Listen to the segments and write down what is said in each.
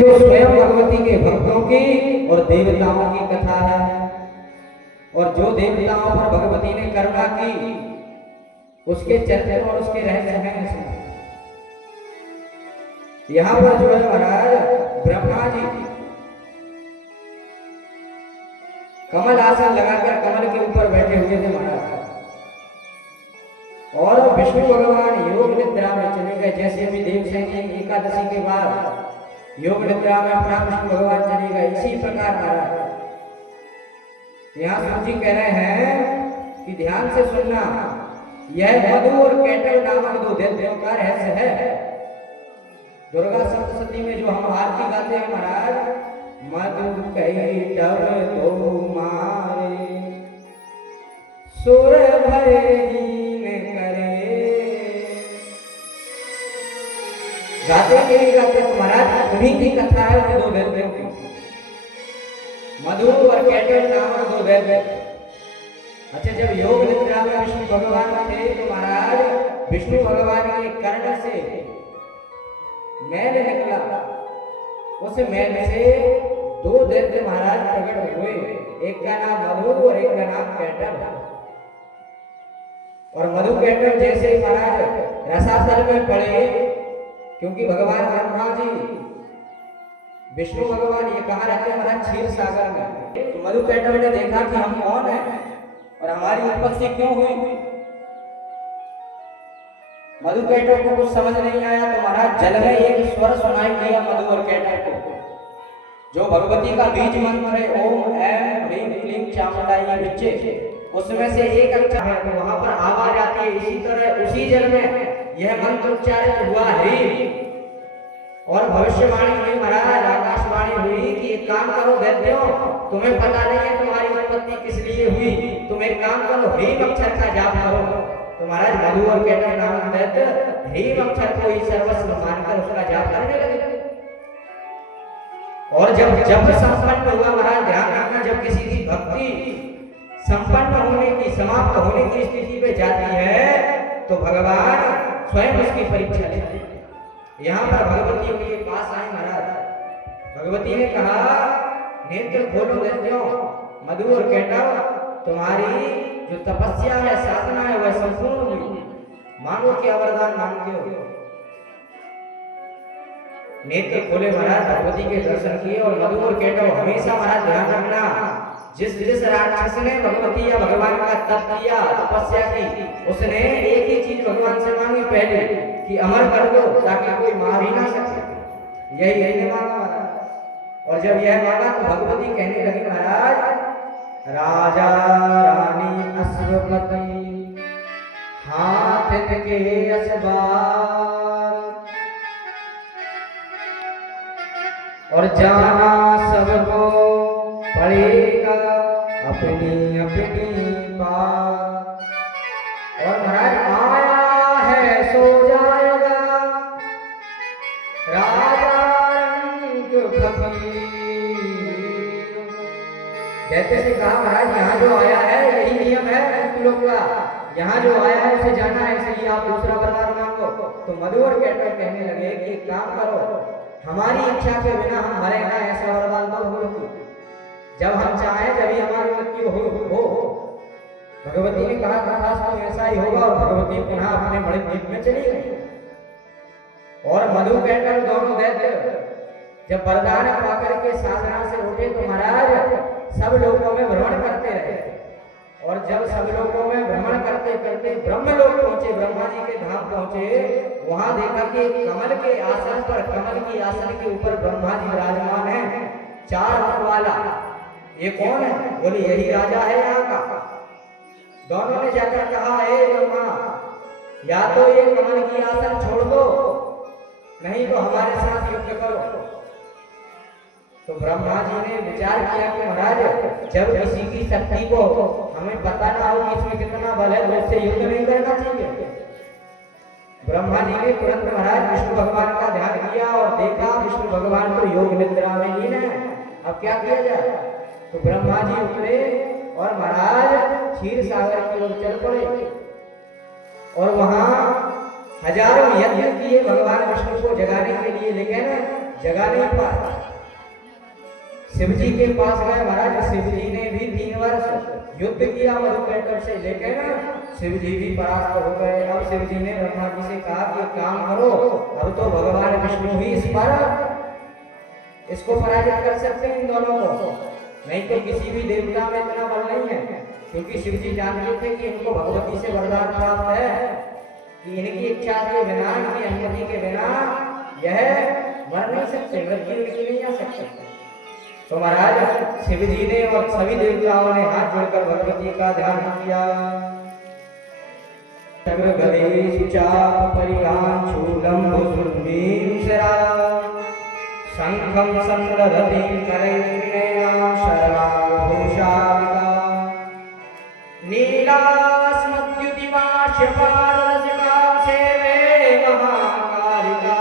जो स्वयं भगवती के भक्तों की और देवताओं की कथा है। और जो देवताओं पर भगवती ने करुणा की उसके चरित्र और उसके रहस्य हैं इसमें। यहाँ पर जो है महाराज ब्रह्मा जी कमल आसन लगाकर कमल के ऊपर बैठे हुए थे महाराज, और विष्णु भगवान योग निद्रा में चले गए। जैसे अभी देवशयनी एकादशी के बाद योग निद्रा में अपना विष्णु भगवान चले गए, इसी प्रकार महाराज यहाँ सूत जी कह रहे हैं कि ध्यान से सुनना, यह मधु और कैटल नामक दो दैत्यों का रहस्य है। दुर्गा सप्तशती में जो हम आरती गाते हैं महाराज, मधु कैटल दो मारे सुर भयहीन करे, गाते नहीं गाते तो महाराज उन्हीं की कथा है, उन दो दैत्यों की, मधु और कैटल नामक दो दैत्य। अच्छा, जब योग निद्रा में विष्णु भगवान थे तो महाराज विष्णु भगवान के कर्ण से मैल निकला, उस मैल से दो दैत्य महाराज प्रकट हुए, एक का नाम मधु और एक का नाम कैटल। और मधु कैटल जैसे महाराज रसातल में पड़े, क्योंकि भगवान ब्रह्मा जी विष्णु भगवान ये कहा रहते हैं महाराज क्षीर सागर में, तो मधु कैटल ने देखा कि हम कौन है और हमारी उत्पत्ति क्यों हुई। मधु कैटल को कुछ समझ नहीं आया तो महाराज जल में एक स्वर सुनाई दिया मधु और कैटल को, जो भगवती का बीज मंत्र है ओम ऐं ह्रीं क्लीं चामुंडाई विच्चे, उसमें से एक अक्षर है तो वहां पर आवाज आती है। इसी तरह उसी जल में यह मंत्र उच्चारित हुआ ह्रीं, और भविष्यवाणी हुई महाराज, आकाशवाणी हुई कि एक काम करो दैत्यों, तुम्हें पता नहीं है तुम्हारी उत्पत्ति किस लिए हुई, तुम एक काम करो ह्रीं अक्षर का जाप करो। तो महाराज मधु और कैटल नामक दैत्य ह्रीं अक्षर को ही सर्वस्व मानकर उसका जाप करने लगे। और जब जप संपन्न हुआ महाराज, ध्यान रखना, जब किसी की भक्ति संपन्न होने की, समाप्त होने की स्थिति पे जाती है तो भगवान स्वयं उसकी परीक्षा लेते हैं। यहाँ पर भगवती उनके पास आई महाराज, भगवती ने कहा नेत्र खोलो दैत्यों, मधु और कैटल, तुम्हारी जो तपस्या है, साधना है, वह संपूर्ण हुई, मांगो क्या वरदान मांगते हो। नेत्र खोले महाराज, भगवती के दर्शन किए, और मधु और कैटल हमेशा महाराज ध्यान रखना, जिस जिस राक्षस ने भगवती या भगवान का तप किया, तपस्या की, उसने एक ही चीज भगवान से मांगी पहले कि अमर कर दो ताकि कोई मार ही ना सके, यही मांगा महाराज। और जब यह मांगा तो भगवती कहने लगी महाराज, राजा रानी अश्वपति हाथ के असबार, और जाना सबको पड़ेगा अपनी अपनी बात। और महाराज आया है सो जाएगा राजा रंग फकीर। जैसे से कहा महाराज, यहाँ जो आया है यही नियम है लोग का, यहाँ जो आया है उसे जाना है, इसलिए आप दूसरा वरदान मांगो। तो मधु और कैटल कहने लगे कि एक काम करो, हमारी इच्छा के बिना हम मरे ना, ऐसा वरदान दो हम लोग, जब हम चाहें तभी हमारी मृत्यु हो। भगवती ने कहा तथास्तु, ऐसा ही होगा। और भगवती पुनः अपने बड़े द्वीप में चली गई। और मधु कैटल दोनों दैत्य जब वरदान पाकर के साधना से उठे तो महाराज सब लोगों में भ्रमण करते रहे, और जब सब लोगों में भ्रमण करते करते ब्रह्मलोक पहुंचे, ब्रह्मा जी के धाम पहुंचे, वहां देखा कि कमल के आसन पर, कमल की आसन के ऊपर ब्रह्मा जी विराजमान है, 4 मुख वाला। ये कौन है? बोले यही राजा है यहाँ का। दोनों ने जाकर कहा, हे ब्रह्मा, या तो ये कमल की आसन छोड़ दो, नहीं तो हमारे साथ युद्ध करो। तो ब्रह्मा जी ने विचार किया कि महाराज जब किसी की शक्ति को हमें पता ना हो कि इसमें कितना बल है तो उससे युद्ध नहीं करना चाहिए। ब्रह्मा जी ने तुरंत महाराज विष्णु भगवान का ध्यान किया और देखा विष्णु भगवान तो योग निद्रा में लीन है, अब क्या किया जाए। तो ब्रह्मा जी उतरे और महाराज क्षीर सागर की ओर चल पड़े, और वहां हजारों यज्ञ किए भगवान विष्णु को जगाने के लिए, लेकिन जगा नहीं पाए। शिव जी के पास गए महाराज, शिव जी ने भी 3 वर्ष युद्ध किया मधुकैटभ से, लेकिन शिव जी भी परास्त हो गए। अब शिव जी ने ब्रह्मा जी से कहा कि काम करो, अब तो भगवान विष्णु ही इसको पराजित कर सकते हैं इन दोनों को, नहीं तो किसी भी देवता में इतना बल नहीं है। क्योंकि शिव जी जानते थे कि इनको भगवती से वरदान प्राप्त है कि इनकी इच्छा के बिना, इनकी अनुमति के बिना यह मर नहीं सकते, मृत्यु नहीं आ सकते। तो महाराज शिव जी ने और सभी देवताओं ने हाथ जोड़कर भगवती का ध्यान किया। चक्र गदे सुचाप परिगान शूलम भुजुंडीं शिरा शंखम संदधति करैर्नयना शर्वाभूषाविता नीलास्मद्युतिवाश्यपालरसिका सेवे महाकालिका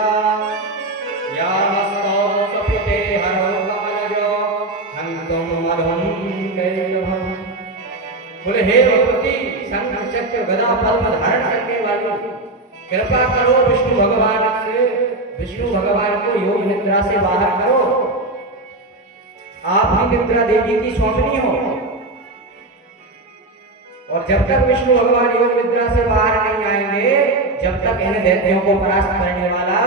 या मस्तो सपुते हरो कमलजो हन्तुं मधुं दैवभं। बोले हे भगवती, शंख चक्र गदा पद्म धारण करने वाली, कृपा करो विष्णु भगवान से, विष्णु भगवान को योग निद्रा से बाहर करो। आप ही निद्रा देवी की स्वामिनी हो, और जब तक विष्णु भगवान योग निद्रा से बाहर नहीं आएंगे, जब तक इन दैत्यों को परास्त करने वाला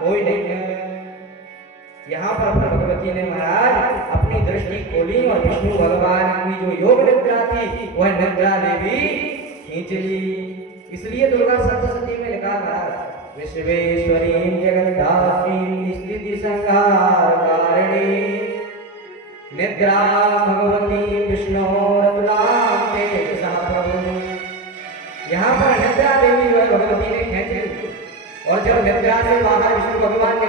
कोई नहीं है। यहाँ पर भगवती ने महाराज अपनी दृष्टि खोली और विष्णु भगवान की जो योग निद्रा थी वह निद्रा देवी खींच ली। इसलिए दुर्गा सप्तशती में लिखा महाराज विश्वेश्वरी जगन्नाथी स्थिति संहार कारिणी निद्रा भगवती विष्णु रतुलाते सह प्रभु। यहाँ पर निद्रा देवी भगवती ने खींच ली, और जब निद्रा से बाहर विष्णु भगवान ने